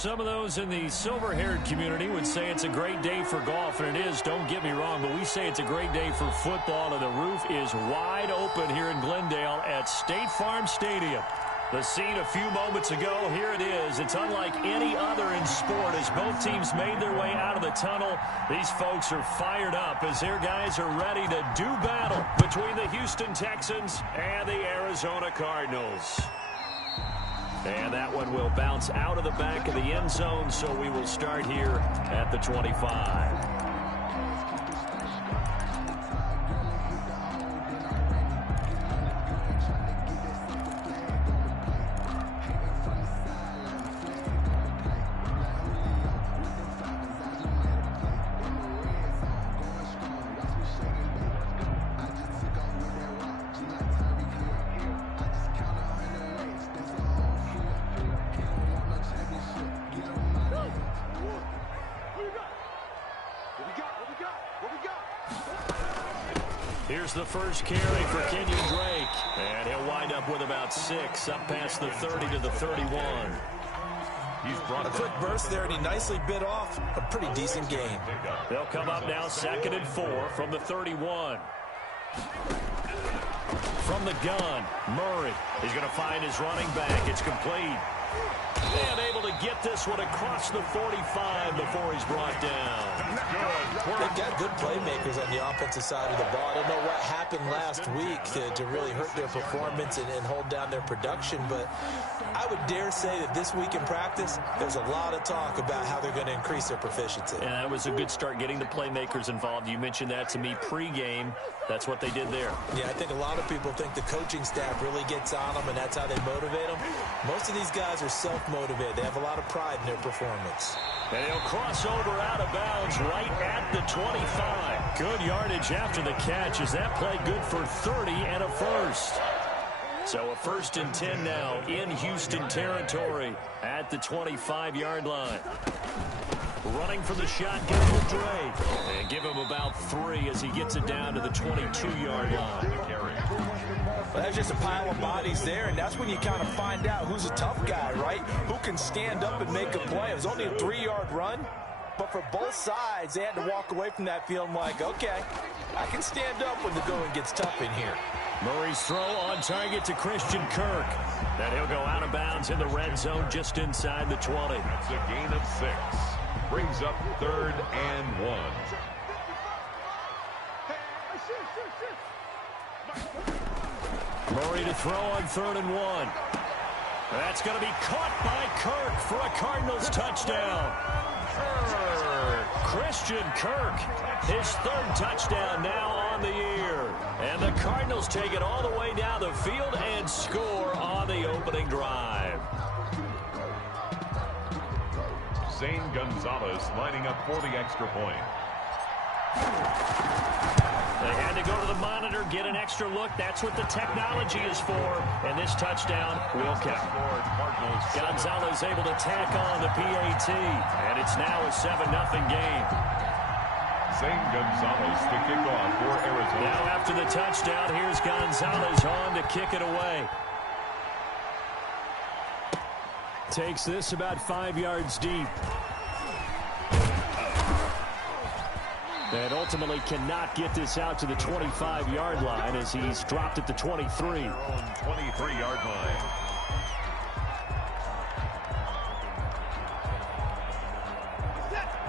Some of those in the silver-haired community would say it's a great day for golf, and it is, don't get me wrong, but we say it's a great day for football, and the roof is wide open here in Glendale at State Farm Stadium. The scene a few moments ago, here it is. It's unlike any other in sport as both teams made their way out of the tunnel. These folks are fired up as their guys are ready to do battle between the Houston Texans and the Arizona Cardinals. And that one will bounce out of the back of the end zone, so we will start here at the 25. Here's the first carry for Kenyon Drake. And he'll wind up with about 6, up past the 30 to the 31. He's brought a quick burst there, and he nicely bit off a pretty decent gain. They'll come up now 2nd and 4 from the 31. From the gun, Murray. He's going to find his running back. It's complete. And able to get this one across the 45 before he's brought down. They've got good playmakers on the offensive side of the ball. I don't know what happened last week to really hurt their performance and hold down their production, but I would dare say that this week in practice, there's a lot of talk about how they're going to increase their proficiency. And that was a good start getting the playmakers involved. You mentioned that to me pregame. That's what they did there. Yeah, I think a lot of people think the coaching staff really gets on them, and that's how they motivate them. Most of these guys are self-motivated. They have a lot of pride in their performance. And he'll cross over out of bounds right at the 25. Good yardage after the catch. Is that play good for 30 and a first? So a 1st and 10 now in Houston territory at the 25-yard line. Running for the shotgun with Drake. And give him about 3 as he gets it down to the 22-yard line. Well, that's just a pile of bodies there, and that's when you kind of find out who's a tough guy, right? Who can stand up and make a play. It was only a 3-yard run, but for both sides, they had to walk away from that feeling like, okay, I can stand up when the going gets tough in here. Murray's throw on target to Christian Kirk. Then he'll go out of bounds in the red zone just inside the 20. That's a gain of 6. Brings up 3rd and 1. Murray to throw on 3rd and 1. That's going to be caught by Kirk for a Cardinals touchdown. Christian Kirk, his 3rd touchdown now on the year. And the Cardinals take it all the way down the field and score on the opening drive. Zane Gonzalez lining up for the extra point. They had to go to the monitor, get an extra look. That's what the technology is for. And this touchdown will count. Gonzalez able to tack on the PAT. And it's now a 7-0 game. Zane Gonzalez to kick off for Arizona. Now after the touchdown, here's Gonzalez on to kick it away. Takes this about 5 yards deep. And ultimately cannot get this out to the 25-yard line as he's dropped at the 23. 23-yard line.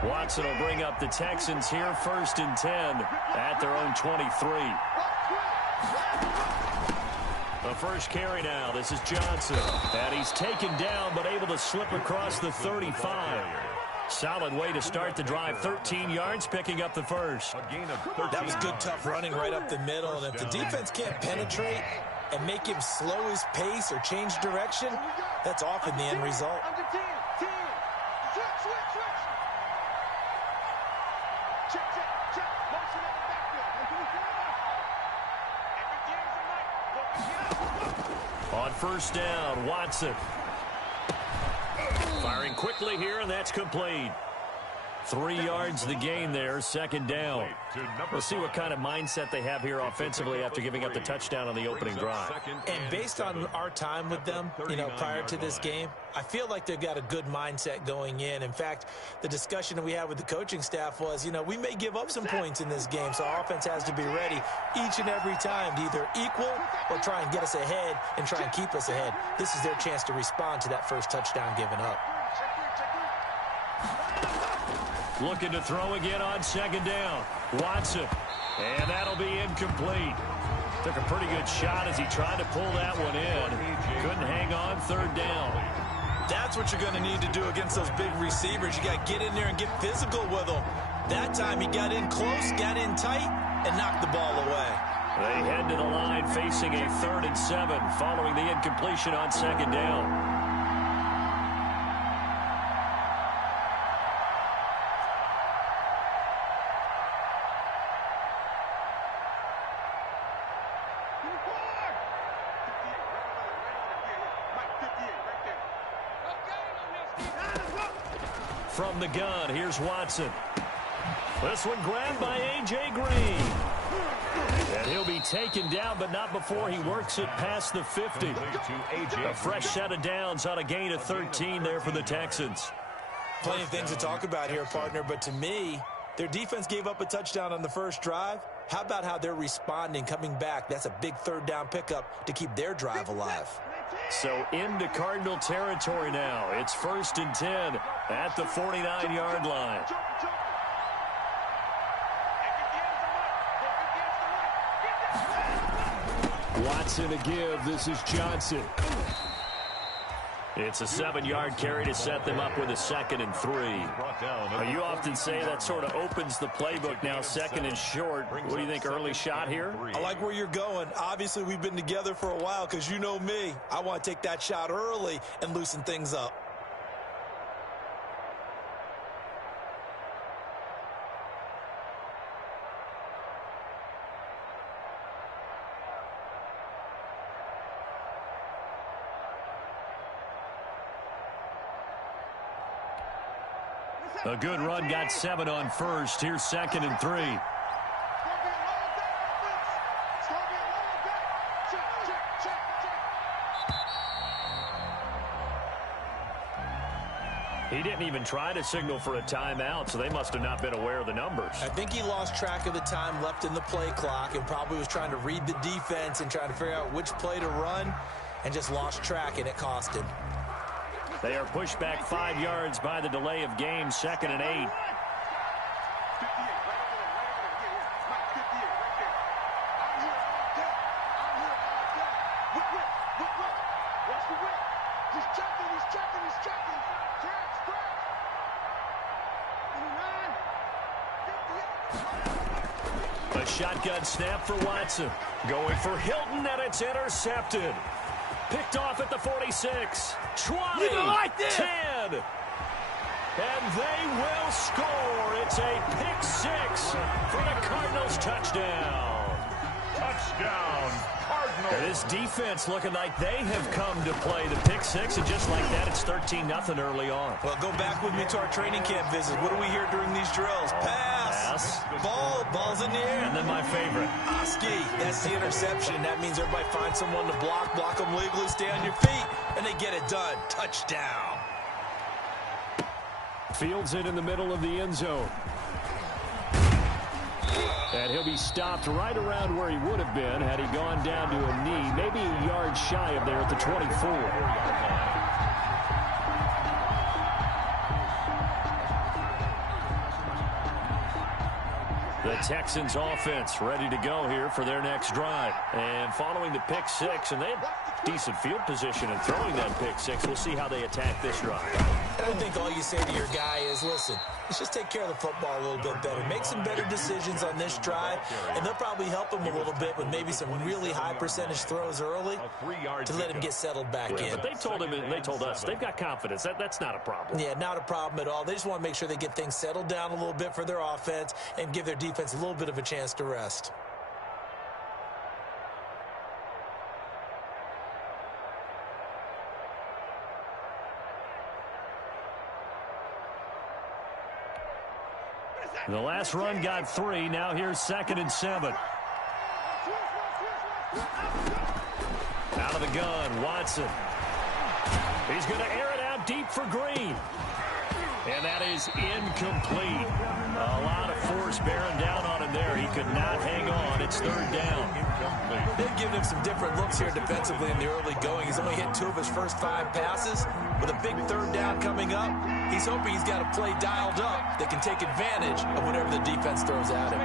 Watson will bring up the Texans here 1st and 10 at their own 23. The first carry now. This is Johnson. And he's taken down but able to slip across the 35. Solid way to start the drive. 13 yards, picking up the first. That was good, tough running right up the middle. And if the defense can't penetrate and make him slow his pace or change direction, that's often the end result. On 1st down, Watson. Firing quickly here, and that's complete. 3 yards the gain there, second down. We'll see what kind of mindset they have here offensively after giving up the touchdown on the opening drive. And based on our time with them, prior to this game, I feel like they've got a good mindset going in. In fact, the discussion that we had with the coaching staff was, we may give up some points in this game, so our offense has to be ready each and every time to either equal or try and get us ahead and try and keep us ahead. This is their chance to respond to that first touchdown given up. Looking to throw again on second down. Watson. And that'll be incomplete. Took a pretty good shot as he tried to pull that one in. Couldn't hang on, third down. That's what you're going to need to do against those big receivers. You got to get in there and get physical with them. That time he got in close, got in tight, and knocked the ball away. They head to the line facing a 3rd and 7 following the incompletion on second down. From the gun, here's Watson. This one grabbed by A.J. Green. And he'll be taken down, but not before he works it past the 50. A fresh set of downs on a gain of 13 there for the Texans. Plenty of things to talk about here, partner, but to me, their defense gave up a touchdown on the first drive. How about how they're responding, coming back? That's a big third down pickup to keep their drive alive. So into Cardinal territory now. It's 1st and 10 at the 49-yard line. Watson to give. This is Johnson. It's a 7-yard carry to set them up with a 2nd and 3. You often say that sort of opens the playbook now, 2nd and short. What do you think, early shot here? I like where you're going. Obviously, we've been together for a while because you know me. I want to take that shot early and loosen things up. A good run, got 7 on first. Here's 2nd and 3. He didn't even try to signal for a timeout, so they must have not been aware of the numbers. I think he lost track of the time left in the play clock and probably was trying to read the defense and trying to figure out which play to run and just lost track, and it cost him. They are pushed back 5 yards by the delay of game, 2nd and 8. A shotgun snap for Watson. Going for Hilton, and it's intercepted. Picked off at the 46, 20, 10. And they will score. It's a pick 6 for the Cardinals touchdown. Touchdown, Cardinals. And this defense looking like they have come to play the pick 6, and just like that, it's 13-0 early on. Well, go back with me to our training camp visit. What do we hear during these drills? Pass. Ball's in the air. And then my favorite. Oski, that's the interception. That means everybody finds someone to block them legally, stay on your feet, and they get it done. Touchdown. Fields it in the middle of the end zone. And he'll be stopped right around where he would have been had he gone down to a knee, maybe a yard shy of there at the 24. The Texans offense ready to go here for their next drive. And following the pick 6, and they had decent field position in throwing that pick 6. We'll see how they attack this drive. I think all you say to your guy is, listen, let's just take care of the football a little bit better. Make some better decisions on this drive, and they'll probably help him a little bit with maybe some really high percentage throws early to let him get settled back in. But they told him, and they told us, they've got confidence. That's not a problem. Yeah, not a problem at all. They just want to make sure they get things settled down a little bit for their offense and give their defense a little bit of a chance to rest. The last run got 3. Now here's 2nd and 7. Out of the gun, Watson. He's going to air it out deep for Green. And that is incomplete. A lot of force bearing down on him there. He could not hang on. It's 3rd down. They've given him some different looks here defensively in the early going. He's only hit 2 of his first 5 passes. With a big 3rd down coming up, he's hoping he's got a play dialed up that can take advantage of whatever the defense throws at him.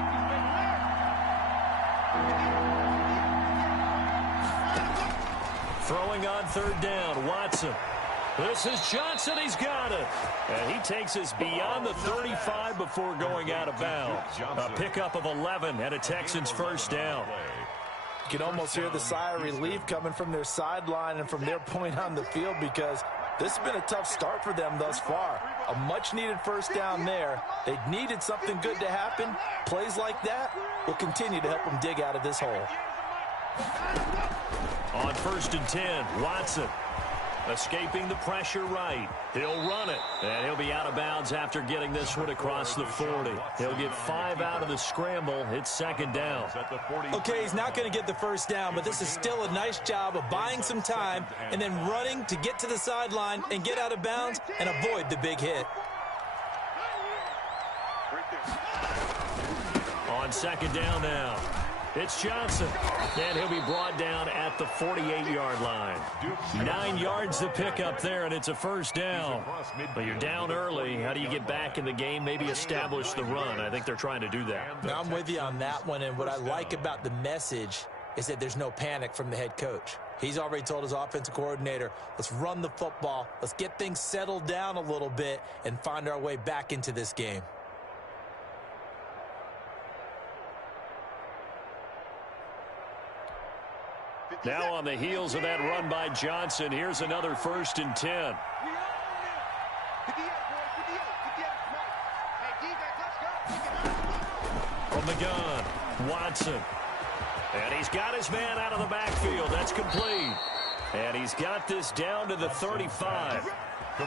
Throwing on 3rd down, Watson. This is Johnson. He's got it. And he takes us beyond the 35 before going out of bounds. A pickup of 11 and a Texans 1st down. You can almost hear the sigh of relief coming from their sideline and from their point on the field, because this has been a tough start for them thus far. A much-needed 1st down there. They needed something good to happen. Plays like that will continue to help them dig out of this hole. On 1st and 10, Watson. Escaping the pressure right. He'll run it. And he'll be out of bounds after getting this one across the 40. He'll get 5 out of the scramble. It's 2nd down. Okay, he's not going to get the 1st down, but this is still a nice job of buying some time and then running to get to the sideline and get out of bounds and avoid the big hit. On 2nd down now, it's Johnson. And he'll be brought down at the 48-yard line. 9 yards to pick up there, and it's a 1st down. But you're down early. How do you get back in the game? Maybe establish the run. I think they're trying to do that. Now, I'm with you on that one, and what I like about the message is that there's no panic from the head coach. He's already told his offensive coordinator, let's run the football, let's get things settled down a little bit and find our way back into this game. Now on the heels of that run by Johnson, here's another 1st and 10. From the gun, Watson. And he's got his man out of the backfield. That's complete. And he's got this down to the 35.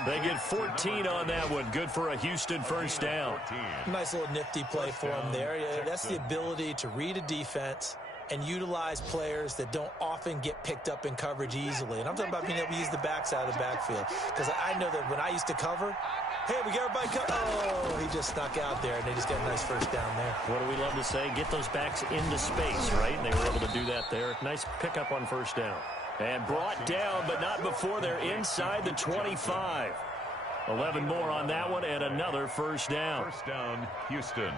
They get 14 on that one. Good for a Houston 1st down. Nice little nifty play for him there. That's the ability to read a defense and utilize players that don't often get picked up in coverage easily. And I'm talking about being able to use the backside of the backfield. Because I know that when I used to cover, hey, we got everybody cover. Oh, he just snuck out there, and they just got a nice 1st down there. What do we love to say? Get those backs into space, right? And they were able to do that there. Nice pickup on 1st down. And brought down, but not before they're inside the 25. 11 more on that one, and another 1st down. 1st down, Houston.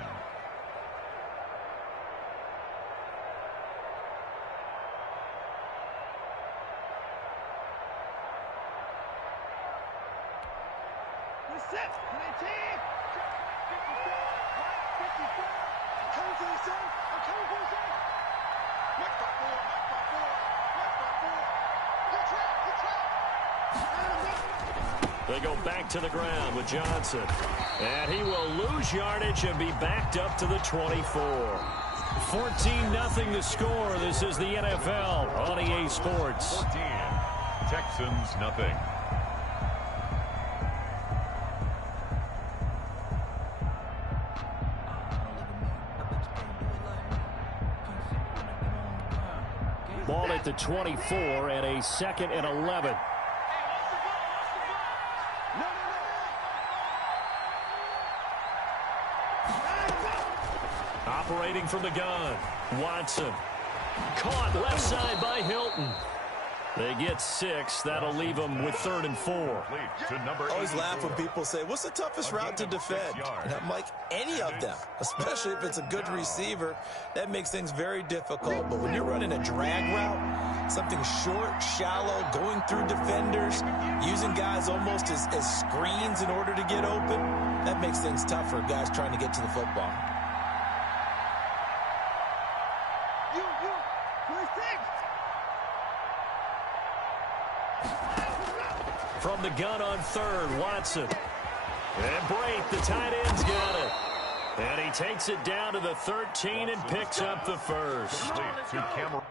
They go back to the ground with Johnson. And he will lose yardage and be backed up to the 24. 14-0 the score. This is the NFL on EA Sports. 14. Texans, nothing. Ball at the 24 and a 2nd and 11. Operating from the gun, Watson. Caught left side by Hilton. They get 6. That'll leave them with 3rd and 4. I always laugh when people say, what's the toughest route to defend? And I'm like, any of them, especially if it's a good receiver. That makes things very difficult. But when you're running a drag route, something short, shallow, going through defenders, using guys almost as screens in order to get open, that makes things tough for guys trying to get to the football. From the gun on 3rd, Watson. And Brate, the tight end's got it. And he takes it down to the 13 and picks up the 1st.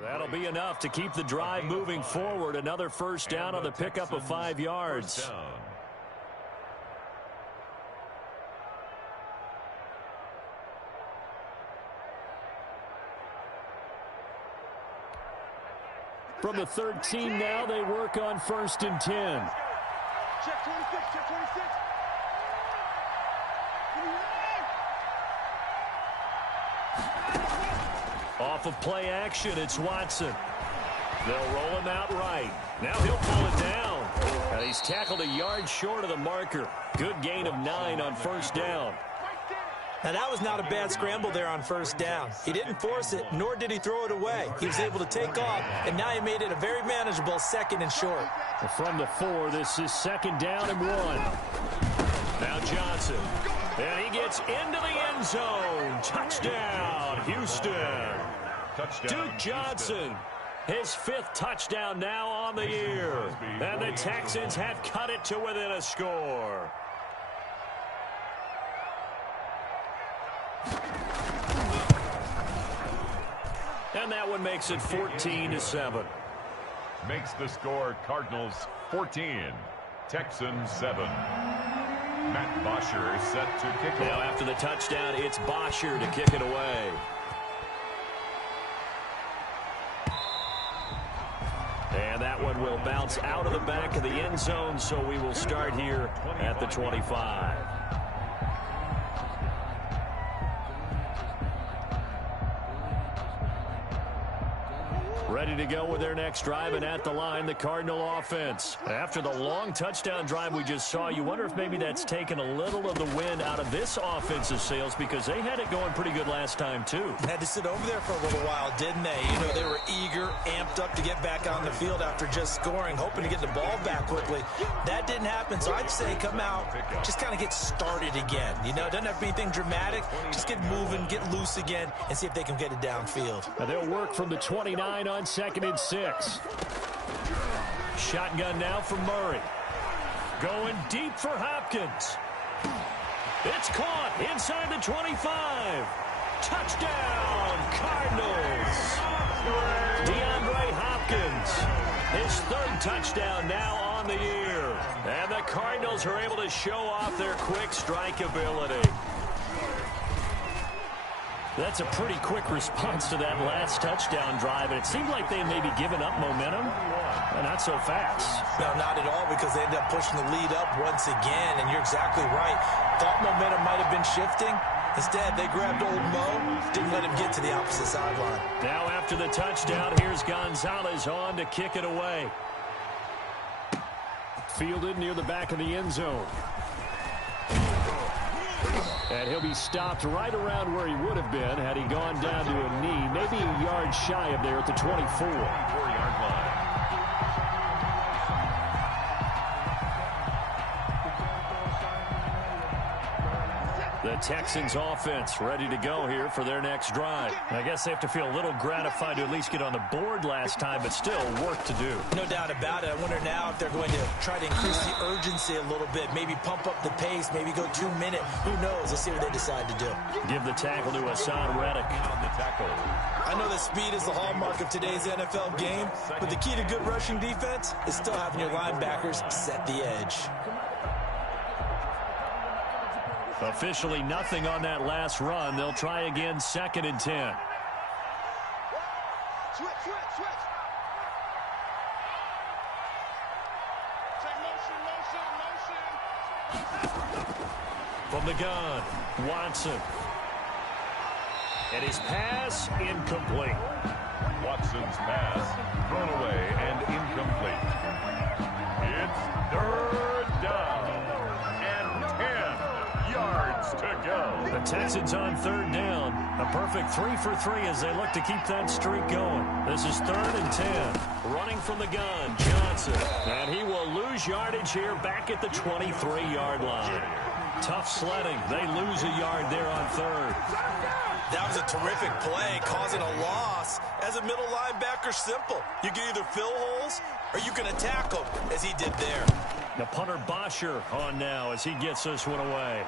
That'll be enough to keep the drive moving forward. Another first down on the pickup of 5 yards. From the 13 now, they work on 1st and 10. Check 26, check 26. Off of play action, it's Watson. They'll roll him out right. Now he'll pull it down. And he's tackled a yard short of the marker. Good gain of 9 on 1st down. Now, that was not a bad scramble there on 1st down. He didn't force it, nor did he throw it away. He was able to take off, and now he made it a very manageable 2nd and short. From the 4, this is 2nd down and 1. Now Johnson. And he gets into the end zone. Touchdown, Houston. Duke Johnson. His 5th touchdown now on the year. And the Texans have cut it to within a score. And that one makes it 14-7. Makes the score Cardinals 14, Texans 7. Matt Bosher is set to kick it. Now after the touchdown, it's Bosher to kick it away. And that one will bounce out of the back of the end zone, so we will start here at the 25. Ready to go with their next drive, and at the line, the Cardinal offense. After the long touchdown drive we just saw, you wonder if maybe that's taken a little of the wind out of this offensive sails, because they had it going pretty good last time, too. Had to sit over there for a little while, didn't they? You know, they were eager, amped up to get back on the field after just scoring, hoping to get the ball back quickly. That didn't happen, so I'd say come out, just kind of get started again. You know, it doesn't have to be anything dramatic. Just get moving, get loose again, and see if they can get it downfield. And they'll work from the 29 on 2nd and 6. Shotgun now for Murray. Going deep for Hopkins. It's caught inside the 25. Touchdown, Cardinals. DeAndre Hopkins. His 3rd touchdown now on the year. And the Cardinals are able to show off their quick strike ability. That's a pretty quick response to that last touchdown drive, and it seemed like they may be giving up momentum, but not so fast. No, not at all, because they ended up pushing the lead up once again, and you're exactly right. Thought momentum might have been shifting. Instead, they grabbed old Mo, didn't let him get to the opposite sideline. Now after the touchdown, here's Gonzalez on to kick it away. Fielded near the back of the end zone. And he'll be stopped right around where he would have been had he gone down to a knee, maybe a yard shy of there at the 24-yard line. The Texans offense ready to go here for their next drive. I guess they have to feel a little gratified to at least get on the board last time, but still work to do. No doubt about it. I wonder now if they're going to try to increase the urgency a little bit, maybe pump up the pace, maybe go 2 minute. Who knows? Let's see what they decide to do. Give the tackle to Hassan Reddick. I know that speed is the hallmark of today's NFL game, but the key to good rushing defense is still having your linebackers set the edge. Officially nothing on that last run. They'll try again, 2nd and 10. Switch. Motion. From the gun, Watson. And his pass incomplete. Watson's pass thrown away and incomplete. It's 3rd down and 10 yards to go. The Texans on 3rd down. A perfect 3 for 3 as they look to keep that streak going. This is 3rd and 10. Running from the gun, Johnson. And he will lose yardage here back at the 23-yard line. Tough sledding. They lose a yard there on 3rd. That was a terrific play, causing a loss. As a middle linebacker, simple. You can either fill holes or you can attack them, as he did there. The punter Bosher on now as he gets this one away.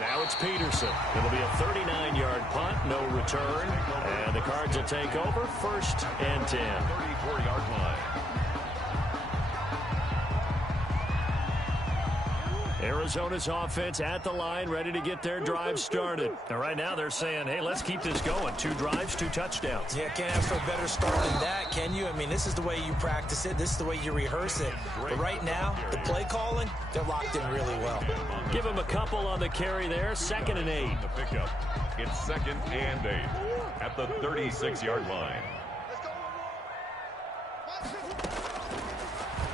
Now it's Peterson. It'll be a 39-yard punt, no return. And the Cards will take over, 1st and 10. 34-yard line. Arizona's offense at the line, ready to get their drive started. And right now they're saying, hey, let's keep this going. 2 drives, 2 touchdowns. Yeah, can't ask for a better start than that, can you? I mean, this is the way you practice it. This is the way you rehearse it. But right now, the play calling, they're locked in really well. Give him a couple on the carry there, 2nd and 8. The pickup. It's 2nd and 8 at the 36-yard line.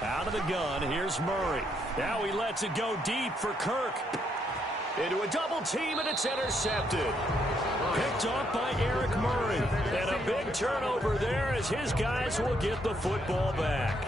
Out of the gun, here's Murray. Now he lets it go deep for Kirk. Into a double team, and it's intercepted. Picked off by Eric Murray. And a big turnover there as his guys will get the football back.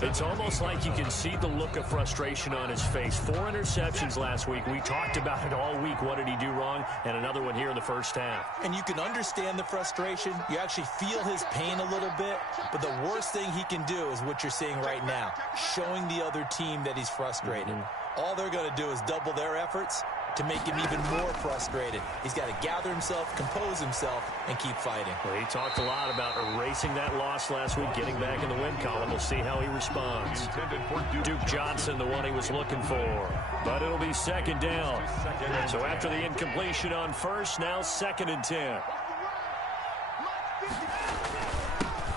It's almost like you can see the look of frustration on his face. 4 interceptions last week. We talked about it all week. What did he do wrong? And another one here in the first half. And you can understand the frustration. You actually feel his pain a little bit. But the worst thing he can do is what you're seeing right now, showing the other team that he's frustrated. All they're going to do is double their efforts to make him even more frustrated. He's got to gather himself, compose himself, and keep fighting. Well, he talked a lot about erasing that loss last week, getting back in the win column. We'll see how he responds. Duke Johnson, the one he was looking for. But it'll be 2nd down. So after the incompletion on 1st, now 2nd and 10.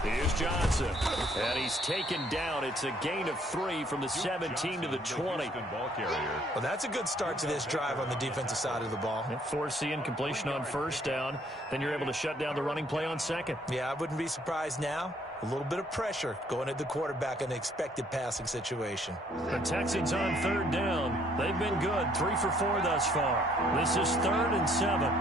Here's Johnson, and he's taken down. It's a gain of 3 from the 17 to the 20. Well, that's a good start to this drive on the defensive side of the ball. Force the incompletion on 1st down. Then you're able to shut down the running play on 2nd. Yeah, I wouldn't be surprised now. A little bit of pressure going at the quarterback in an expected passing situation. The Texans on 3rd down. They've been good, 3 for 4 thus far. This is 3rd and 7.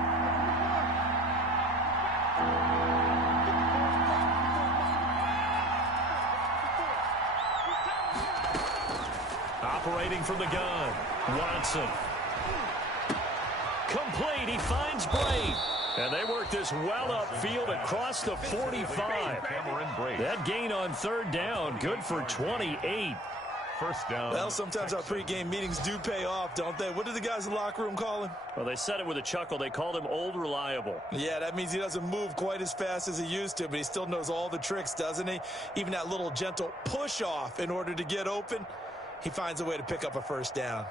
Operating from the gun, Watson. Complete, he finds Braid. And they work this well upfield across the 45. That gain on 3rd down, good for 28. 1st down. Well, sometimes our pregame meetings do pay off, don't they? What did the guys in the locker room call him? Well, they said it with a chuckle. They called him Old Reliable. Yeah, that means he doesn't move quite as fast as he used to, but he still knows all the tricks, doesn't he? Even that little gentle push-off in order to get open. He finds a way to pick up a 1st down.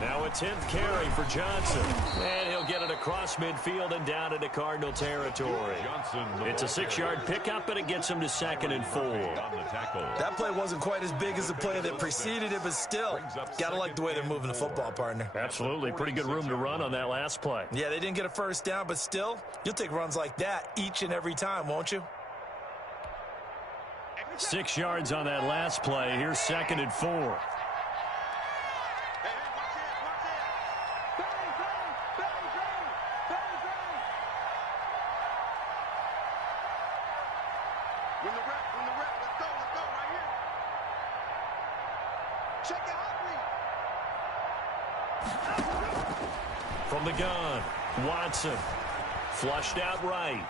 Now a 10th carry for Johnson. And he'll get it across midfield and down into Cardinal territory. It's a 6-yard pickup, and it gets him to 2nd and 4. That play wasn't quite as big as the play that preceded it, but still, got to like the way they're moving the football, partner. Absolutely. Pretty good room to run on that last play. Yeah, they didn't get a 1st down, but still, you'll take runs like that each and every time, won't you? 6 yards on that last play. Here's 2nd and 4. From the gun, Watson. Flushed out right.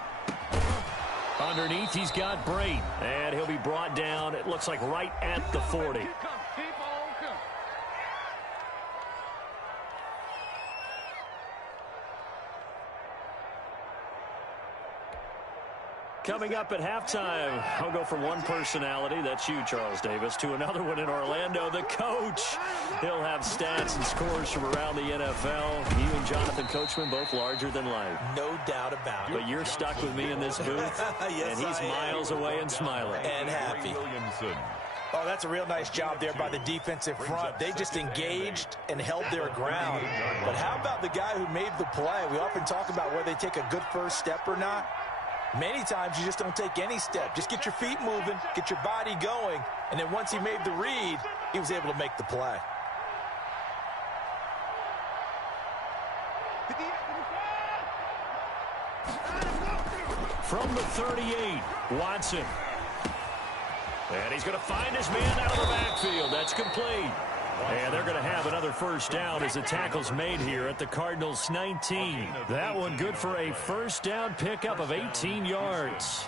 Underneath, he's got Braid. And he'll be brought down, it looks like right at the 40. Coming up at halftime, I'll go from one personality, that's you, Charles Davis, to another one in Orlando, the coach. He'll have stats and scores from around the NFL. You and Jonathan Coachman, both larger than life. No doubt about it. But you're stuck with me in this booth, yes, and he's miles away and smiling. And happy. Oh, that's a real nice job there by the defensive front. They just engaged and held their ground. But how about the guy who made the play? We often talk about whether they take a good first step or not. Many times you just don't take any step. Just get your feet moving, get your body going, and then once he made the read, he was able to make the play. From the 38, Watson. And he's going to find his man out of the backfield. That's complete. And they're going to have another first down as the tackle's made here at the Cardinals' 19. That one good for a first down pickup of 18 yards.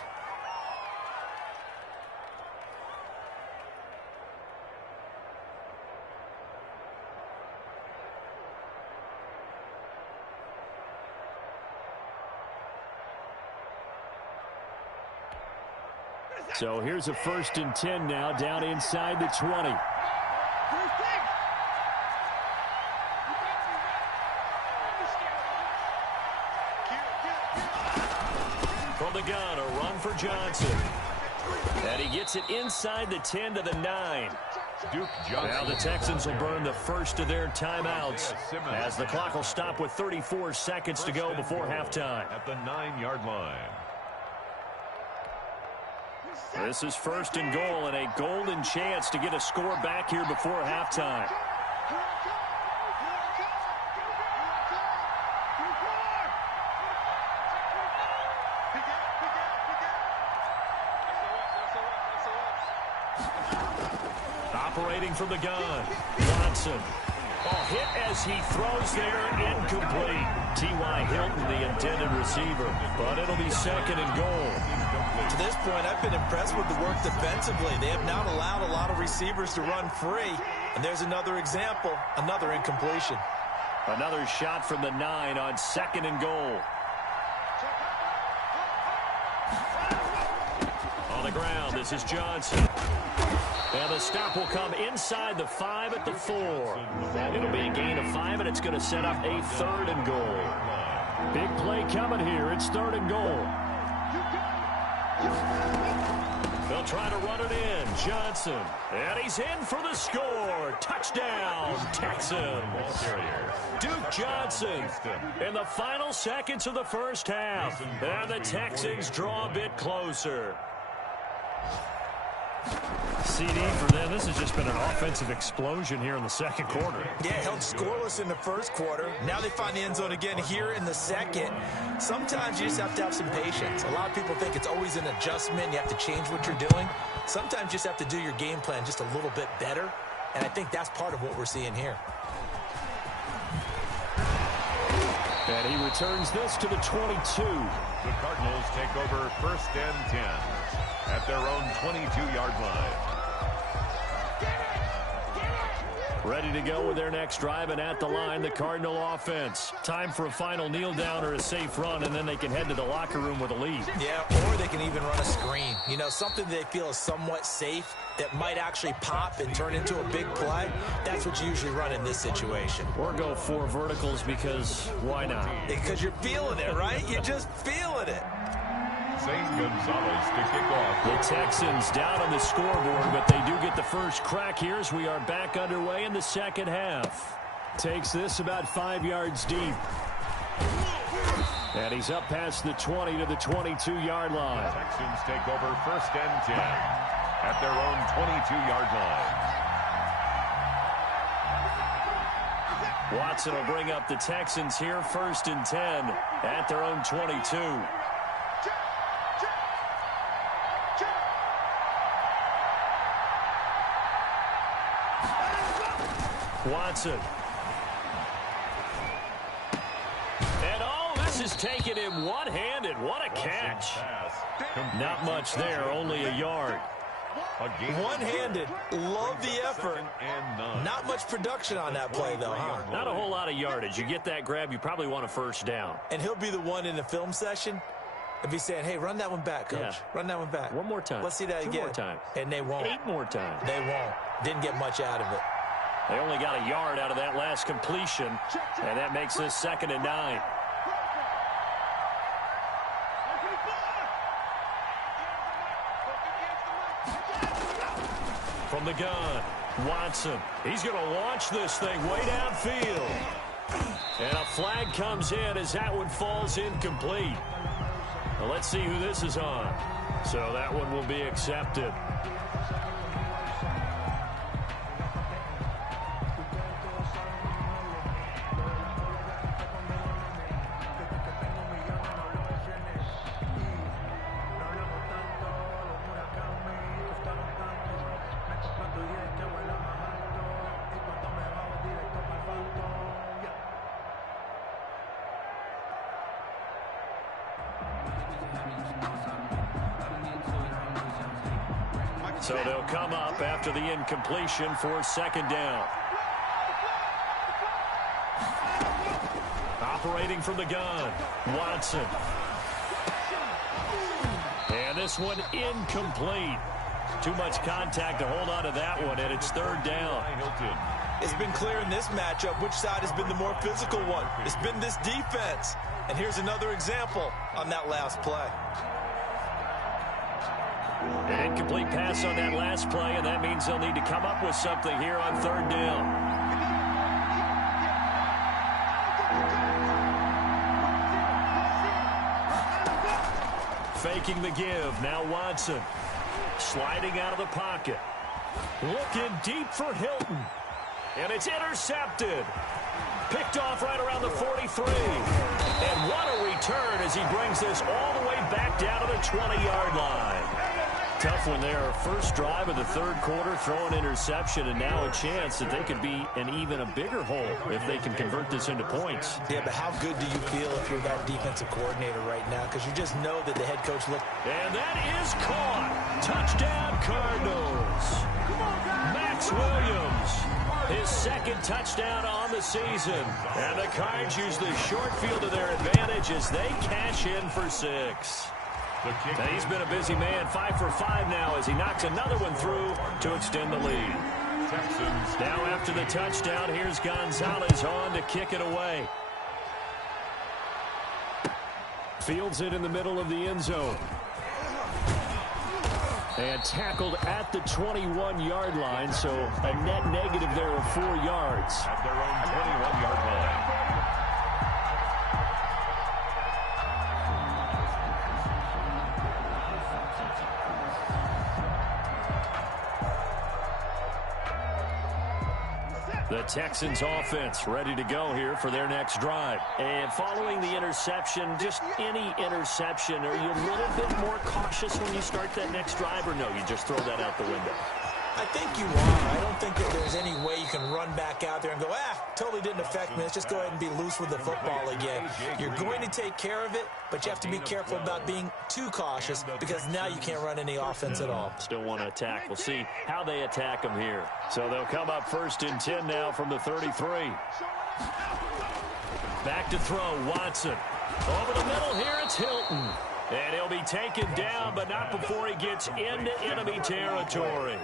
So here's a 1st and 10 now, down inside the 20. From the gun, a run for Johnson. And he gets it inside the 10 to the 9. Duke Johnson. Now the Texans will burn the first of their timeouts as the clock will stop with 34 seconds to go before halftime. At the 9-yard line. This is 1st and goal and a golden chance to get a score back here before halftime. Operating from the gun, Watson. Oh, hit as he throws there, incomplete. T.Y. Hilton, the intended receiver, but it'll be 2nd and goal. To this point, I've been impressed with the work defensively. They have not allowed a lot of receivers to run free. And there's another example, another incompletion. Another shot from the 9 on 2nd and goal. On the ground, this is Johnson. And the stop will come inside the 5 at the 4. It'll be a gain of 5, and it's going to set up a 3rd and goal. Big play coming here. It's 3rd and goal. They'll try to run it in. Johnson. And he's in for the score. Touchdown, Texans. Duke Johnson in the final seconds of the first half. And the Texans draw a bit closer. CD for them. This has just been an offensive explosion here in the second quarter. Yeah, held scoreless in the first quarter. Now they find the end zone again here in the second. Sometimes you just have to have some patience. A lot of people think it's always an adjustment. You have to change what you're doing. Sometimes you just have to do your game plan just a little bit better. And I think that's part of what we're seeing here. And he returns this to the 22. The Cardinals take over 1st and 10 at their own 22-yard line. Ready to go with their next drive, and at the line, the Cardinal offense. Time for a final kneel down or a safe run, and then they can head to the locker room with a lead. Yeah, or they can even run a screen. You know, something they feel is somewhat safe that might actually pop and turn into a big play. That's what you usually run in this situation. Or go 4 verticals because why not? Because you're feeling it, right? You're just feeling it. St. Gonzalez to kick off. The Texans down on the scoreboard, but they do get the first crack here as we are back underway in the second half. Takes this about 5 yards deep. And he's up past the 20 to the 22-yard line. The Texans take over 1st and 10 at their own 22-yard line. Watson will bring up the Texans here, 1st and 10 at their own 22. Watson. And oh, this is taken him one-handed. What a catch. Not much there, only a yard. One-handed. Love the effort. Not much production on that play, though, huh? Not a whole lot of yardage. You get that grab, you probably want a first down. And he'll be the one in the film session and be saying, hey, run that one back, Coach. Yeah. Run that one back. One more time. Let's see that again. 2 more times. And they won't. 8 more times. They won't. Didn't get much out of it. They only got a yard out of that last completion, and that makes this 2nd and 9. From the gun, Watson. He's going to launch this thing way downfield. And a flag comes in as that one falls incomplete. Well, let's see who this is on. So that one will be accepted. So they'll come up after the incompletion for second down. Operating from the gun, Watson. And this one incomplete. Too much contact to hold on to that one, and it's third down. It's been clear in this matchup which side has been the more physical one. It's been this defense. And here's another example on that last play. An incomplete pass on that last play, and that means they'll need to come up with something here on third down. Faking the give. Now Watson. Sliding out of the pocket. Looking deep for Hilton. And it's intercepted. Picked off right around the 43. And what a return as he brings this all the way back down to the 20-yard line. Tough one there. First drive of the third quarter, throw an interception, and now a chance that they could be in even a bigger hole if they can convert this into points. Yeah, but how good do you feel if you're that defensive coordinator right now? Because you just know that the head coach looked. And that is caught. Touchdown, Cardinals. Max Williams, his second touchdown on the season. And the Cards use the short field to their advantage as they cash in for 6. Now he's been a busy man, 5 for 5 now as he knocks another one through to extend the lead. Texans. Now after the touchdown, here's Gonzalez on to kick it away. Fields it in the middle of the end zone. And tackled at the 21-yard line, so a net negative there of 4 yards. At their own 21-yard line. The Texans offense ready to go here for their next drive. And following the interception, just any interception, are you a little bit more cautious when you start that next drive, or no, you just throw that out the window? I think you are. I don't think that there's any way you can run back out there and go, totally didn't affect me. Let's just go ahead and be loose with the football again. You're going to take care of it, but you have to be careful about being too cautious because now you can't run any offense at all. Still want to attack. We'll see how they attack them here. So they'll come up first and 10 now from the 33. Back to throw, Watson. Over the middle here, it's Hilton. And he'll be taken down, but not before he gets into enemy territory.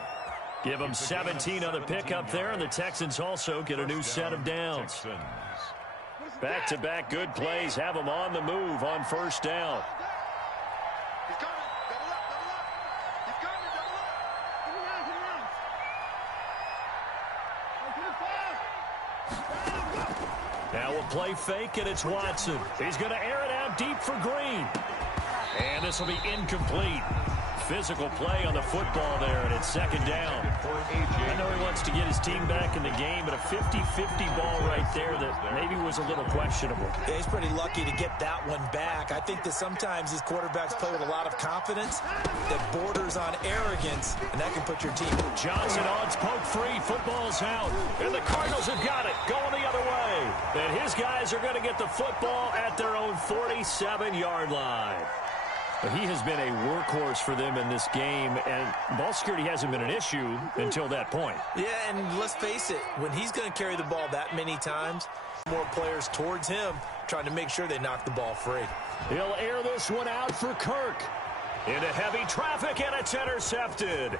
Give them 17 on the pickup there, and the Texans also get a new set of downs. Back-to-back good plays have them on the move on first down. Now we'll play fake, and it's Watson. He's going to air it out deep for Green. And this will be incomplete. Physical play on the football there, and it's second down. I know he wants to get his team back in the game, but a 50-50 ball right there that maybe was a little questionable. Yeah, he's pretty lucky to get that one back. I think that sometimes these quarterbacks play with a lot of confidence that borders on arrogance, and that can put your team. Johnson odds poke free. Football's out, and the Cardinals have got it going the other way. And his guys are going to get the football at their own 47-yard line. He has been a workhorse for them in this game, and ball security hasn't been an issue until that point. Yeah, and let's face it, when he's going to carry the ball that many times, more players towards him trying to make sure they knock the ball free. He'll air this one out for Kirk. Into heavy traffic, and it's intercepted.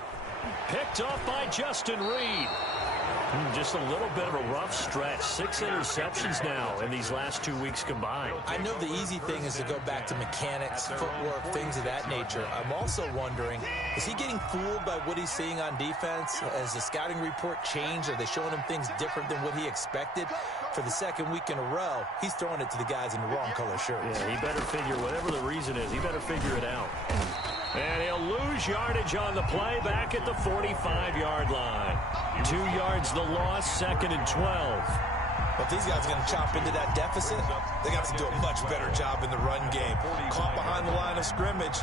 Picked off by Justin Reed. Just a little bit of a rough stretch. 6 interceptions now in these last 2 weeks combined. I know the easy thing is to go back to mechanics, footwork, things of that nature. I'm also wondering, is he getting fooled by what he's seeing on defense? Has the scouting report changed? Are they showing him things different than what he expected? For the second week in a row, he's throwing it to the guys in the wrong color shirts. Yeah, he better figure, whatever the reason is, he better figure it out. And he'll lose yardage on the play back at the 45-yard line. 2 yards the loss, second and 12. But these guys are going to chop into that deficit. They got to do a much better job in the run game. Caught behind the line of scrimmage,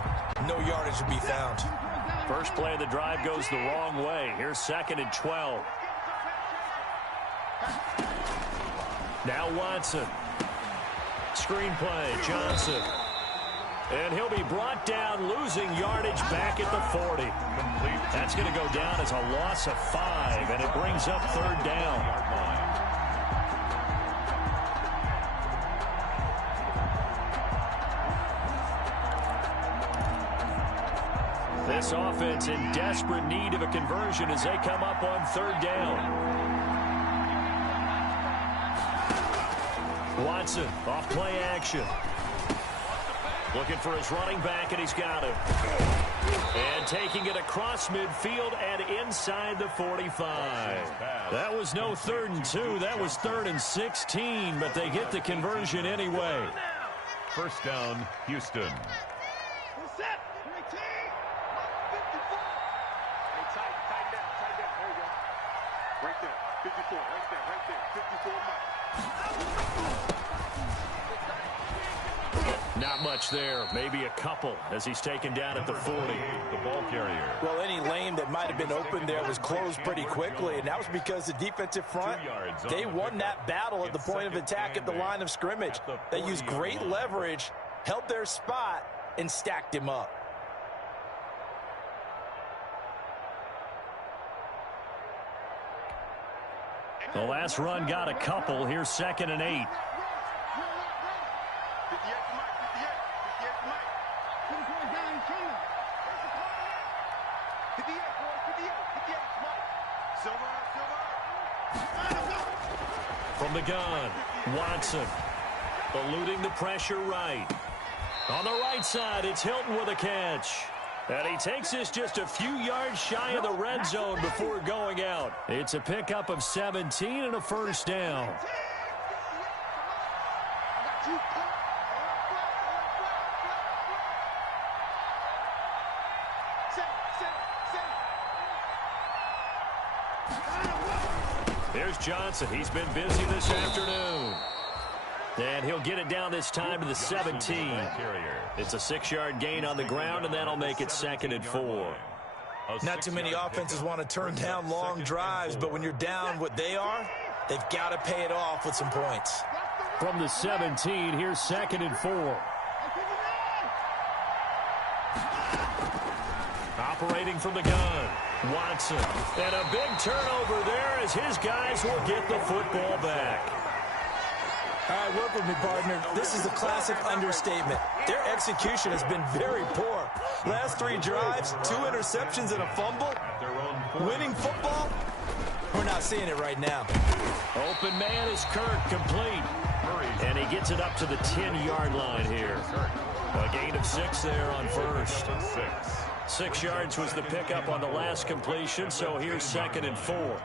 no yardage to be found. First play of the drive goes the wrong way. Here's second and 12. Now Watson. Screen play, Johnson. And he'll be brought down, losing yardage back at the 40. That's going to go down as a loss of 5, and it brings up 3rd down. This offense in desperate need of a conversion as they come up on 3rd down. Watson off play action. Looking for his running back, and he's got him. And taking it across midfield and inside the 45. That was no 3rd and 2. That was 3rd and 16, but they get the conversion anyway. 1st down, Houston. Right there, 54, right there, 54 Not much there, maybe a couple as he's taken down at the 40. The ball carrier. Well, any lane that might have been open there was closed pretty quickly, and that was because the defensive front, they won that battle at the point of attack at the line of scrimmage. They used great leverage, held their spot, and stacked him up. The last run got a couple. Here's 2nd and 8. From the gun, Watson eluding the pressure right. On the right side, it's Hilton with a catch. And he takes this just a few yards shy of the red zone before going out. It's a pickup of 17 and a 1st down. Here's Johnson. He's been busy this afternoon. And he'll get it down this time to the 17. It's a 6-yard gain on the ground, and that'll make it 2nd and 4. Not too many offenses want to turn down long drives, but when you're down what they are, they've got to pay it off with some points. From the 17, here's 2nd and 4. Operating from the gun, Watson. And a big turnover there as his guys will get the football back. All right, work with me, partner. This is a classic understatement. Their execution has been very poor. Last 3 drives, 2 interceptions and a fumble. Winning football, we're not seeing it right now. Open man is Kirk, complete. And he gets it up to the 10-yard line here. A gain of 6 there on 1st. 6 yards was the pickup on the last completion, so here's 2nd and 4.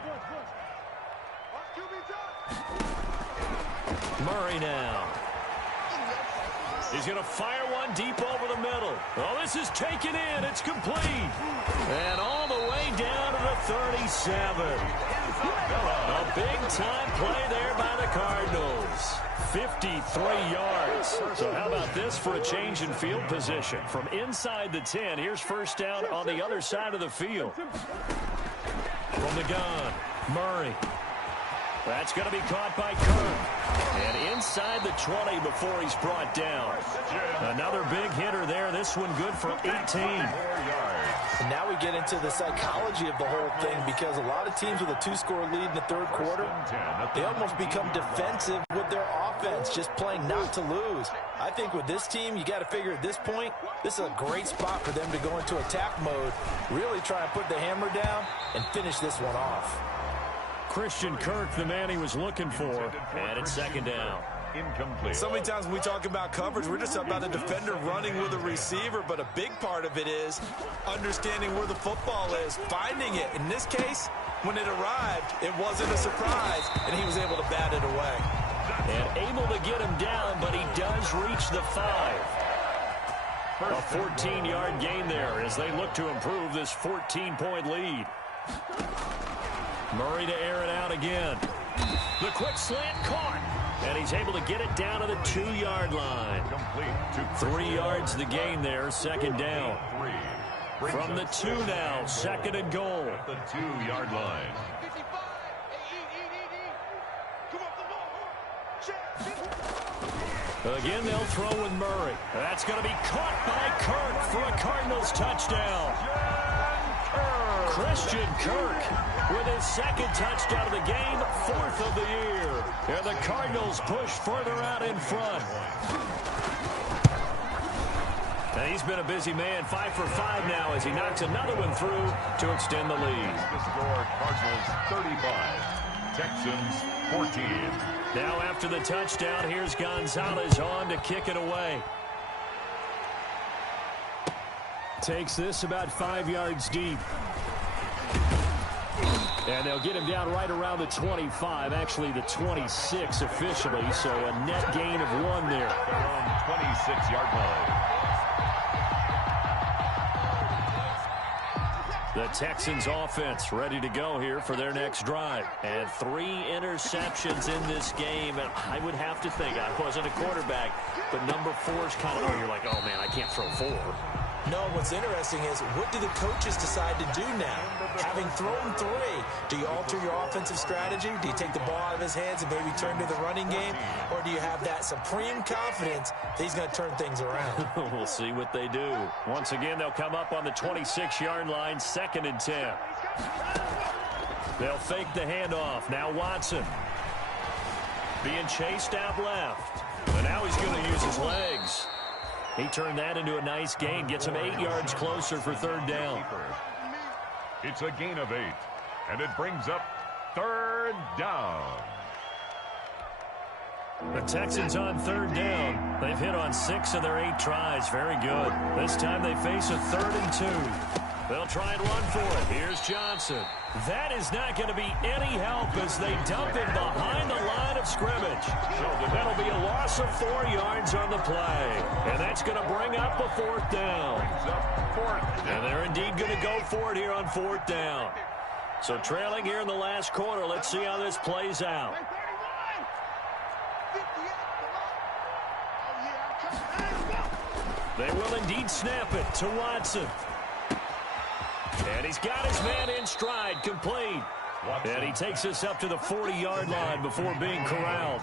Murray now. He's going to fire one deep over the middle. Oh, this is taken in. It's complete. And all the way down to the 37. A big-time play there by the Cardinals. 53 yards. So how about this for a change in field position? From inside the 10, here's 1st down on the other side of the field. From the gun, Murray. That's going to be caught by Kirk. And inside the 20 before he's brought down. Another big hitter there. This one good for 18. And now we get into the psychology of the whole thing, because a lot of teams with a 2-score lead in the 3rd quarter, they almost become defensive with their offense, just playing not to lose. I think with this team, you got to figure at this point, this is a great spot for them to go into attack mode, really try and put the hammer down and finish this one off. Christian Kirk, the man he was looking for, and it's 2nd down. Incomplete. So many times when we talk about coverage, we're just about a defender running with a receiver, but a big part of it is understanding where the football is, finding it. In this case, when it arrived, it wasn't a surprise, and he was able to bat it away. And able to get him down, but he does reach the 5. A 14-yard gain there as they look to improve this 14-point lead. Murray to air it out again. The quick slant caught. And he's able to get it down to the 2-yard line. 3 yards the gain there, 2nd down. From the 2 now, 2nd and goal. At the 2-yard line. Again, they'll throw with Murray. That's going to be caught by Kirk for a Cardinals touchdown. Christian Kirk with his second touchdown of the game, 4th of the year. And the Cardinals push further out in front. And he's been a busy man, 5 for 5 now as he knocks another one through to extend the lead. The score, Cardinals 35, Texans 14. Now after the touchdown, here's Gonzalez on to kick it away. Takes this about 5 yards deep. And they'll get him down right around the 25, actually the 26 officially, so a net gain of 1 there. Their own 26-yard line. The Texans offense ready to go here for their next drive. And 3 interceptions in this game. And I would have to think, I wasn't a quarterback, but number 4 is kind of, you're like, oh, man, I can't throw 4. No, what's interesting is what do the coaches decide to do now? Having thrown 3, do you alter your offensive strategy? Do you take the ball out of his hands and maybe turn to the running game? Or do you have that supreme confidence that he's going to turn things around? We'll see what they do. Once again, they'll come up on the 26-yard line, 2nd and 10. They'll fake the handoff. Now Watson being chased out left. And now he's going to use his legs. He turned that into a nice gain. Gets him 8 yards closer for 3rd down. It's a gain of 8. And it brings up 3rd down. The Texans on 3rd down. They've hit on 6 of their 8 tries. Very good. This time they face a 3rd and 2. They'll try and run for it. Here's Johnson. That is not going to be any help as they dump him behind the line of scrimmage. That'll be a loss of 4 yards on the play. And that's going to bring up a 4th down. And they're indeed going to go for it here on 4th down. So trailing here in the last quarter. Let's see how this plays out. They will indeed snap it to Watson. And he's got his man in stride, complete. And he takes us up to the 40-yard line before being corralled.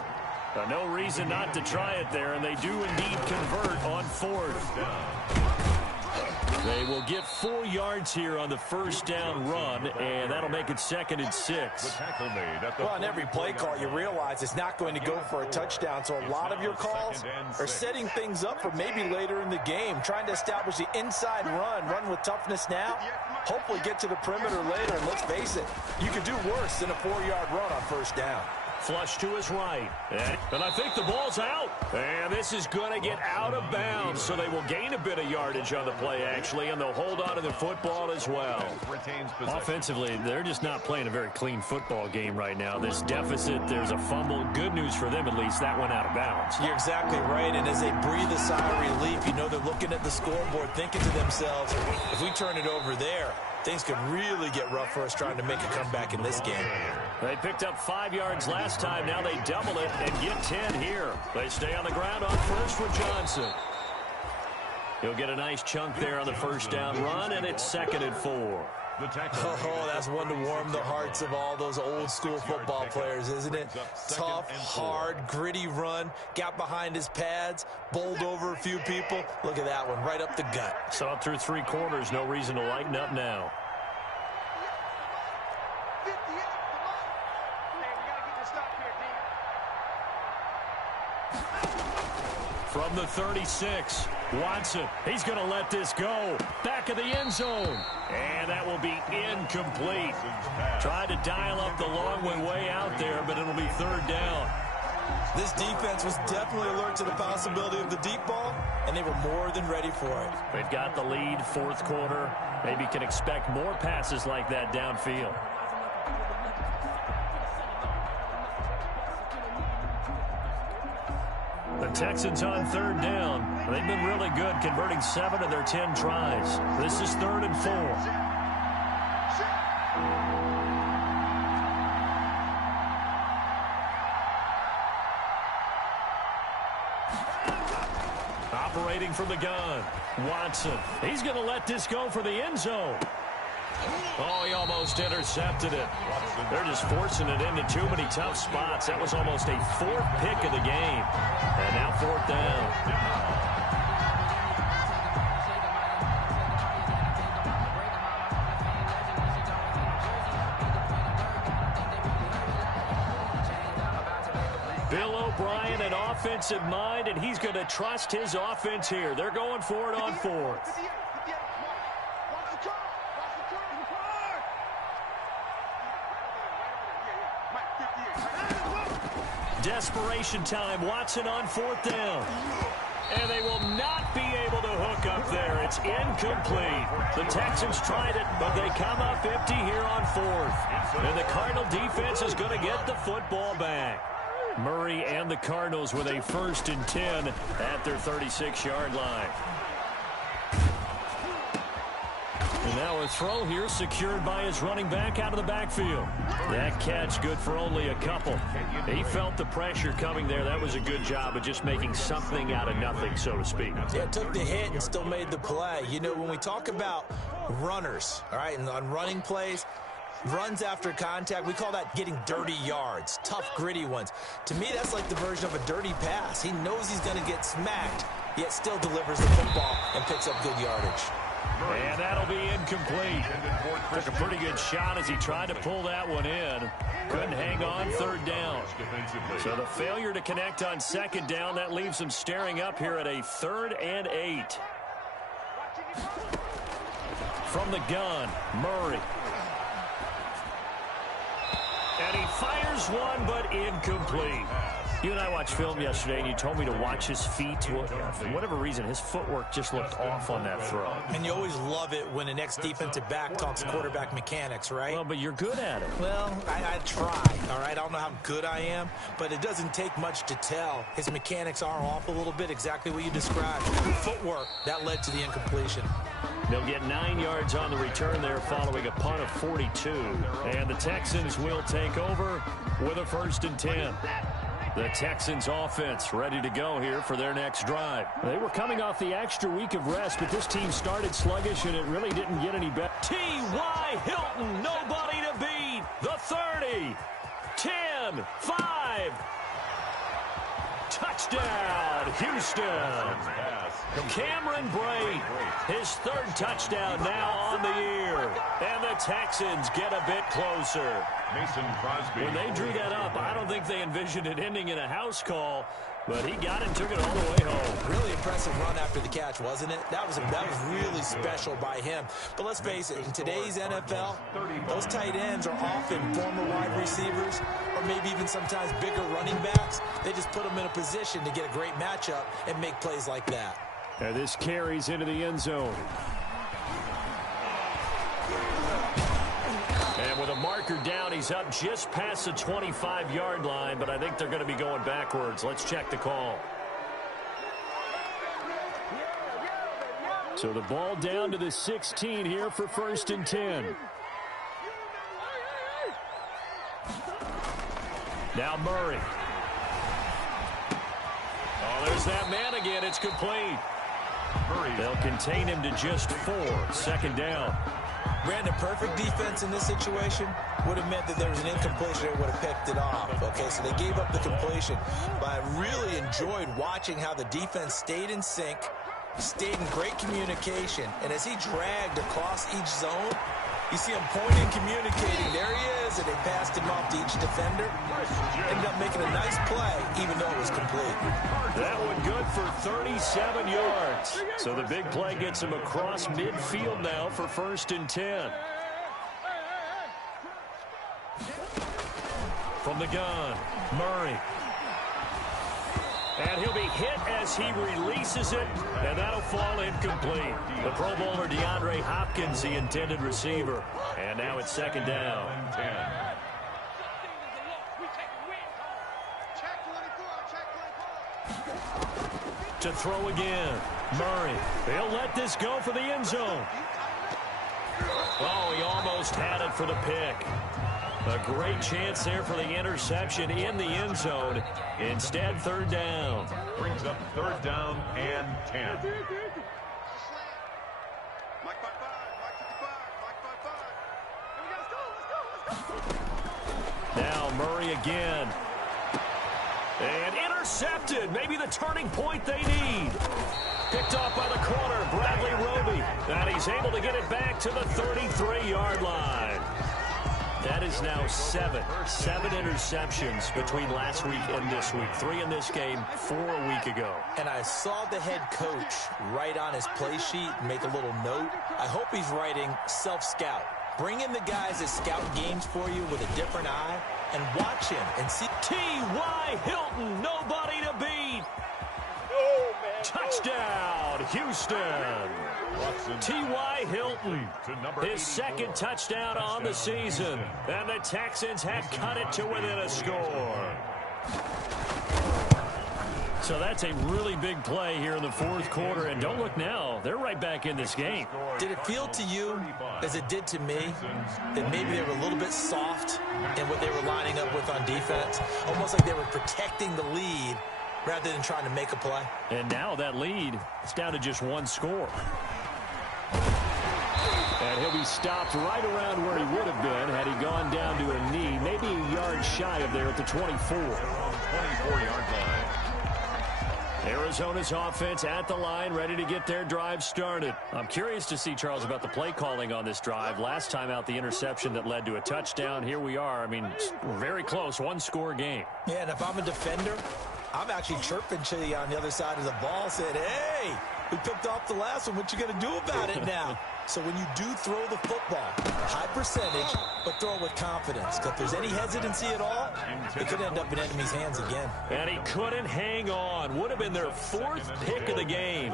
No reason not to try it there, and they do indeed convert on 4th. They will get 4 yards here on the 1st down run, and that'll make it 2nd and 6. Well, on every play call, you realize it's not going to go for a touchdown, so a lot of your calls are setting things up for maybe later in the game, trying to establish the inside run with toughness now, hopefully get to the perimeter later, and let's face it, you could do worse than a 4-yard run on 1st down. Flush to his right. And I think the ball's out. And this is going to get out of bounds, so they will gain a bit of yardage on the play, actually, and they'll hold on to the football as well. Offensively, they're just not playing a very clean football game right now. This deficit, there's a fumble. Good news for them, at least. That went out of bounds. You're exactly right, and as they breathe a sigh of relief, you know they're looking at the scoreboard, thinking to themselves, if we turn it over there, things could really get rough for us trying to make a comeback in this game. They picked up 5 yards last time. Now they double it and get 10 here. They stay on the ground on 1st for Johnson. He'll get a nice chunk there on the 1st down run, and it's 2nd and 4. Oh, that's one to warm the hearts of all those old school football players, isn't it? Tough, hard, gritty run, got behind his pads, bowled over a few people. Look at that one, right up the gut. Saw through 3 quarters, no reason to lighten up now. From the 36, Watson, he's going to let this go. Back of the end zone. And that will be incomplete. Tried to dial up the long way out there, but it'll be 3rd down. This defense was definitely alert to the possibility of the deep ball, and they were more than ready for it. They've got the lead, 4th quarter. Maybe can expect more passes like that downfield. The Texans on 3rd down. They've been really good, converting 7 of their 10 tries. This is 3rd and 4. Operating from the gun, Watson. He's going to let this go for the end zone. Oh, he almost intercepted it. They're just forcing it into too many tough spots. That was almost a fourth pick of the game. And now fourth down. Bill O'Brien, an offensive mind, and he's going to trust his offense here. They're going for it on fourth. Desperation time. Watson on fourth down. And they will not be able to hook up there. It's incomplete. The Texans tried it, but they come up empty here on fourth. And the Cardinal defense is going to get the football back. Murray and the Cardinals with a 1st and 10 at their 36-yard line. And now a throw here secured by his running back out of the backfield. That catch good for only a couple. He felt the pressure coming there. That was a good job of just making something out of nothing, so to speak. Yeah, took the hit and still made the play. You know, when we talk about runners, all right, and on running plays, runs after contact, we call that getting dirty yards, tough, gritty ones. To me, that's like the version of a dirty pass. He knows he's going to get smacked, yet still delivers the football and picks up good yardage. And that'll be incomplete. Took a pretty good shot as he tried to pull that one in. Couldn't hang on third down. So the failure to connect on second down, that leaves him staring up here at a 3rd and 8. From the gun, Murray. And he fires one, but incomplete. You and I watched film yesterday, and you told me to watch his feet. Well, for whatever reason, his footwork just looked off on that throw. And you always love it when an ex-defensive back talks quarterback mechanics, right? Well, but you're good at it. Well, I try, all right? I don't know how good I am, but it doesn't take much to tell. His mechanics are off a little bit, exactly what you described. Footwork, that led to the incompletion. They'll get 9 yards on the return there following a punt of 42. And the Texans will take over with a 1st and 10. The Texans offense ready to go here for their next drive. They were coming off the extra week of rest, but this team started sluggish, and it really didn't get any better. T.Y. Hilton, nobody to beat. The 30, 10, 5. Touchdown, Houston. Cameron Brate, his 3rd touchdown now on the year. And the Texans get a bit closer. Mason Crosby. When they drew that up, I don't think they envisioned it ending in a house call, but he got it and took it all the way home. Really impressive run after the catch, wasn't it? That was really special by him. But let's face it, in today's NFL, those tight ends are often former wide receivers or maybe even sometimes bigger running backs. They just put them in a position to get a great matchup and make plays like that. And this carries into the end zone. And with a marker down, he's up just past the 25-yard line, but I think they're going to be going backwards. Let's check the call. So the ball down to the 16 here for 1st and 10. Now Murray. Oh, there's that man again. It's complete. They'll contain him to just 4. 2nd down. Brandon, perfect defense in this situation would have meant that there was an incompletion and would have picked it off. Okay, so they gave up the completion. But I really enjoyed watching how the defense stayed in sync, stayed in great communication, and as he dragged across each zone, you see him pointing, communicating. There he is, and they passed him off to each defender. Ended up making a nice play, even though it was complete. That one good for 37 yards. So the big play gets him across midfield now for 1st and 10. From the gun, Murray. And he'll be hit as he releases it, and that'll fall incomplete. The Pro Bowler DeAndre Hopkins, the intended receiver. And now it's 2nd down. 10. To throw again, Murray. They'll let this go for the end zone. Oh, he almost had it for the pick. A great chance there for the interception in the end zone. Instead, 3rd down. Brings up 3rd down and 10. Mike 5-5, Mike 55, Mike 55. Now Murray again. And intercepted. Maybe the turning point they need. Picked off by the corner, Bradley Roby. And he's able to get it back to the 33-yard line. That is now seven interceptions between last week and this week. 3 in this game, 4 a week ago. And I saw the head coach write on his play sheet, make a little note. I hope he's writing self-scout. Bring in the guys that scout games for you with a different eye and watch him and see. T.Y. Hilton, nobody to beat. Touchdown, Houston. T.Y. Hilton, his second touchdown on the season. And the Texans have cut it to within a score. So that's a really big play here in the fourth quarter. And don't look now, they're right back in this game. Did it feel to you, as it did to me, that maybe they were a little bit soft in what they were lining up with on defense? Almost like they were protecting the lead rather than trying to make a play. And now that lead is down to just 1 score. And he'll be stopped right around where he would have been had he gone down to a knee, maybe a yard shy of there at the 24. 24-yard line. Arizona's offense at the line, ready to get their drive started. I'm curious to see, Charles, about the play calling on this drive. Last time out, the interception that led to a touchdown. Here we are. I mean, very close, 1-score game. Yeah, and if I'm a defender, I'm actually chirping to you on the other side of the ball, saying, hey, we picked off the last one. What you going to do about it now? So when you do throw the football, high percentage, but throw it with confidence. Because if there's any hesitancy at all, it could end up in enemy's hands again. And he couldn't hang on. Would have been their 4th pick of the game.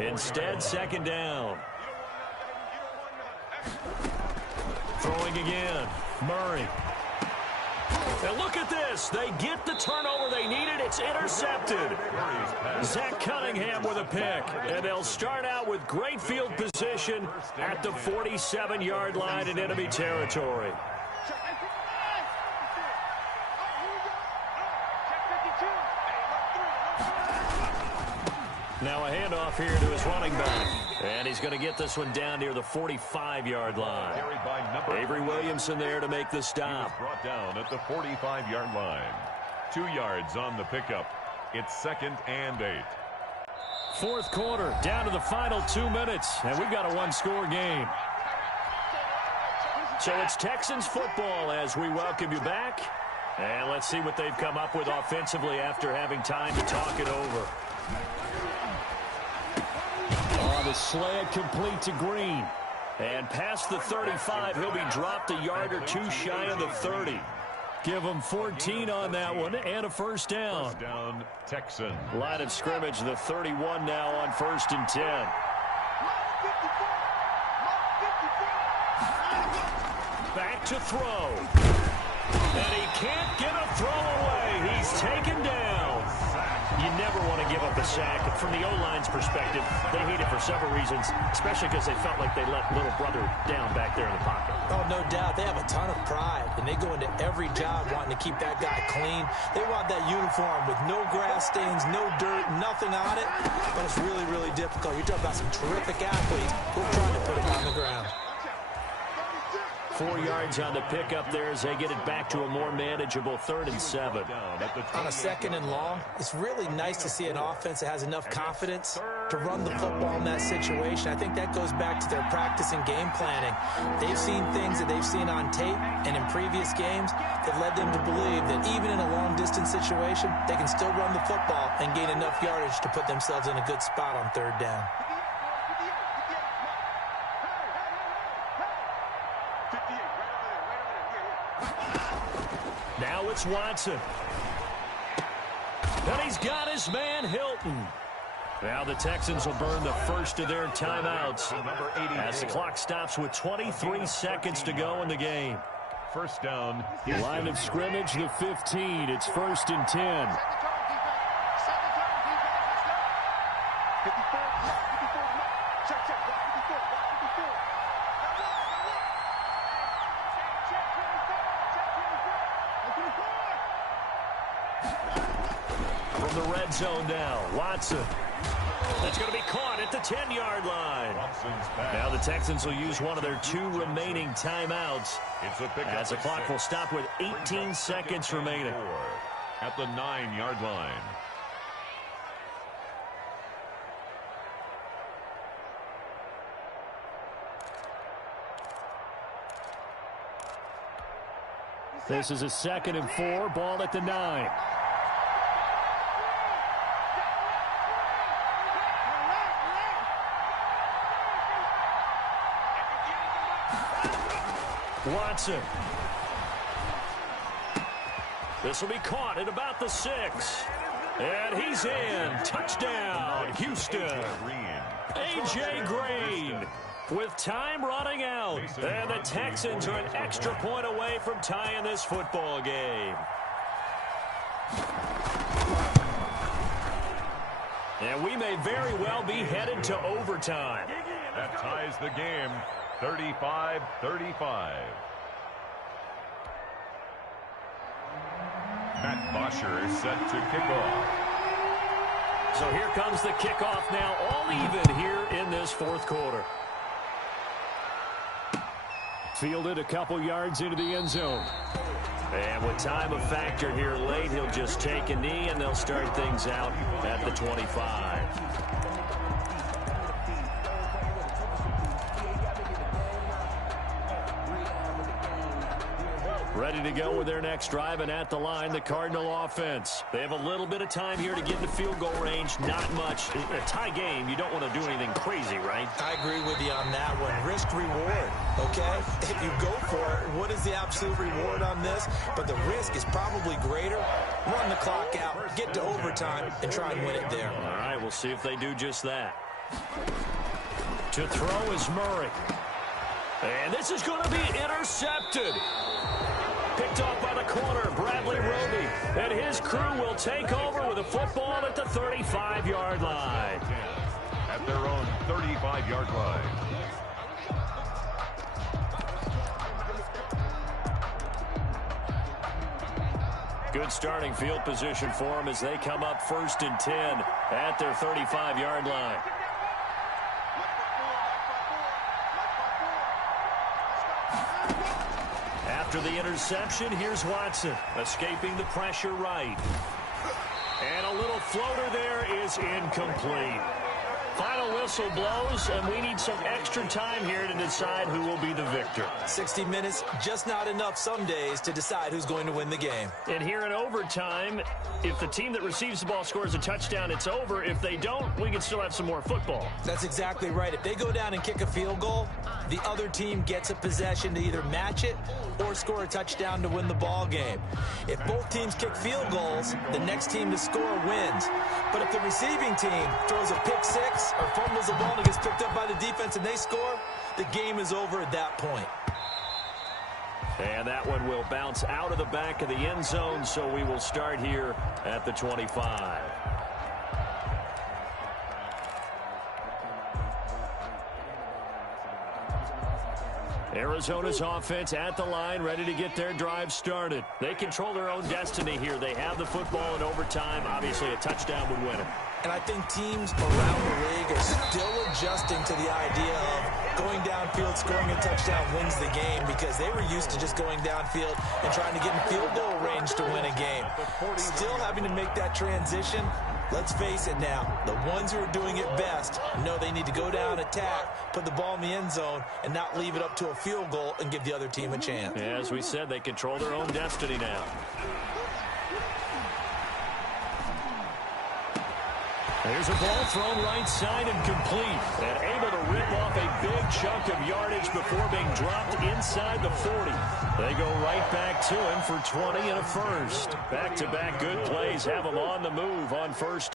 Instead, 2nd down. Throwing again. Murray. And look at this. They get the turnover they needed. It's intercepted. Zach Cunningham with a pick. And they'll start out with great field position at the 47-yard line in enemy territory. Now a handoff here to his running back. And he's going to get this one down near the 45-yard line. Avery Williamson there to make the stop. Brought down at the 45-yard line. 2 yards on the pickup. It's 2nd and 8. Fourth quarter, down to the final 2 minutes. And we've got a 1-score game. So it's Texans football as we welcome you back. And let's see what they've come up with offensively after having time to talk it over. The slant complete to Green. And past the 35, he'll be dropped a yard or 2 shy of the 30. Give him 14 on that one and a 1st down. First down, Texans. Line of scrimmage, the 31 now on 1st and 10. Back to throw. And he can't get a throw away. He's taken down. You never want to give up a sack. From the O-line's perspective, they hate it for several reasons, especially because they felt like they let little brother down back there in the pocket. Oh, no doubt. They have a ton of pride, and they go into every job wanting to keep that guy clean. They want that uniform with no grass stains, no dirt, nothing on it, but it's really, really difficult. You're talking about some terrific athletes who are trying to put it on the ground. 4 yards on the pickup there as they get it back to a more manageable 3rd and 7. On a 2nd and long, it's really nice to see an offense that has enough confidence to run the football in that situation. I think that goes back to their practice and game planning. They've seen things that they've seen on tape and in previous games that led them to believe that even in a long-distance situation, they can still run the football and gain enough yardage to put themselves in a good spot on 3rd down. Now it's Watson. And he's got his man Hilton. Now the Texans will burn the first of their timeouts as the clock stops with 23 seconds to go in the game. First down. Line of scrimmage, the 15. It's 1st and 10. from the red zone now. Watson. That's going to be caught at the 10-yard line. Now the Texans will use one of their 2 remaining timeouts as the clock will stop with 18 seconds remaining. At the 9-yard line. This is a 2nd and 4, ball at the 9. Watson. This will be caught at about the 6. And he's in. Touchdown, Houston. A.J. Green with time running out. And the Texans are an extra point away from tying this football game. And we may very well be headed to overtime. That ties the game, 35-35. Matt Bosher is set to kick off. So here comes the kickoff now, all even here in this 4th quarter. Fielded a couple yards into the end zone. And with time a factor here late, he'll just take a knee, and they'll start things out at the 25. Ready to go with their next drive, and at the line, the Cardinal offense. They have a little bit of time here to get into field goal range, not much. In a tie game, you don't want to do anything crazy, right? I agree with you on that one. Risk-reward, okay? If you go for it, what is the absolute reward on this? But the risk is probably greater. Run the clock out, get to overtime, and try and win it there. All right, we'll see if they do just that. To throw is Murray. And this is going to be intercepted. Picked off by the corner, Bradley Roby. And his crew will take over with a football at the 35-yard line. At their own 35-yard line. Good starting field position for them as they come up 1st and 10 at their 35-yard line. After the interception, here's Watson, escaping the pressure right. And a little floater there is incomplete. Final whistle blows, and we need some extra time here to decide who will be the victor. 60 minutes, just not enough some days to decide who's going to win the game. And here in overtime, if the team that receives the ball scores a touchdown, it's over. If they don't, we can still have some more football. That's exactly right. If they go down and kick a field goal, the other team gets a possession to either match it or score a touchdown to win the ball game. If both teams kick field goals, the next team to score wins. But if the receiving team throws a pick six or fumbles the ball and gets picked up by the defense and they score, the game is over at that point. And that one will bounce out of the back of the end zone, so we will start here at the 25. Arizona's offense at the line, ready to get their drive started. They control their own destiny here. They have the football in overtime. Obviously, a touchdown would win it. And I think teams around the league are still adjusting to the idea of going downfield, scoring a touchdown wins the game, because they were used to just going downfield and trying to get in field goal range to win a game. Still having to make that transition. Let's face it now, the ones who are doing it best know they need to go down, attack, put the ball in the end zone, and not leave it up to a field goal and give the other team a chance. Yeah, as we said, they control their own destiny now. There's a ball thrown right side and complete, and able to rip off a big chunk of yardage before being dropped inside the 40. They go right back to him for 20 and a first. Back-to-back good plays have them on the move on first.